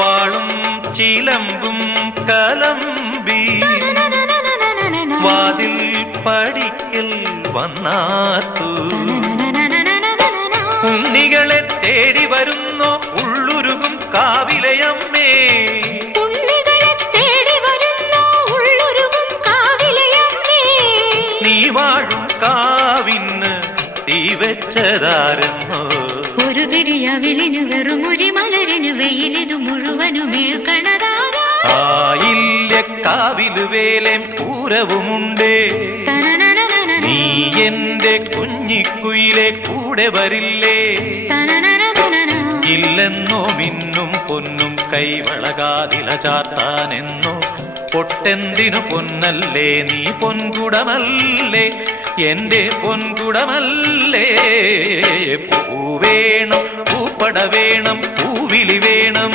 വാളും ചിലമ്പും കലമ്പി വാതിൽ പടിക്കൽ വന്നാത്തു ഉണ്ണികളെ തേടി വരുന്നോ ഉള്ളുരുകും കാവിലയമ്മേ നീ വാഴും കാവിന് തീ വെച്ചതാരെന്നോ ഒരു പിടിയവിലിനു വെറും ഒരു മലരിനു വെയിലിതു മുഴുവനുമേൽക്കണതാരാ കാവില് വേലേം പൂരവുമുണ്ടേ നീ എന്റെ കുഞ്ഞിക്കുയിലെ കൂടെ വരില്ലേ ഇല്ലെന്നോ മിന്നും പൊന്നും കൈവളകാതില ചാത്താനെന്നോ പൊട്ടെന്തിനു പൊന്നല്ലേ നീ പൊൻകുടമല്ലേ എന്റെ പൊൻകുടമല്ലേ പൂവേണം പൂപ്പട വേണം പൂവിളി വേണം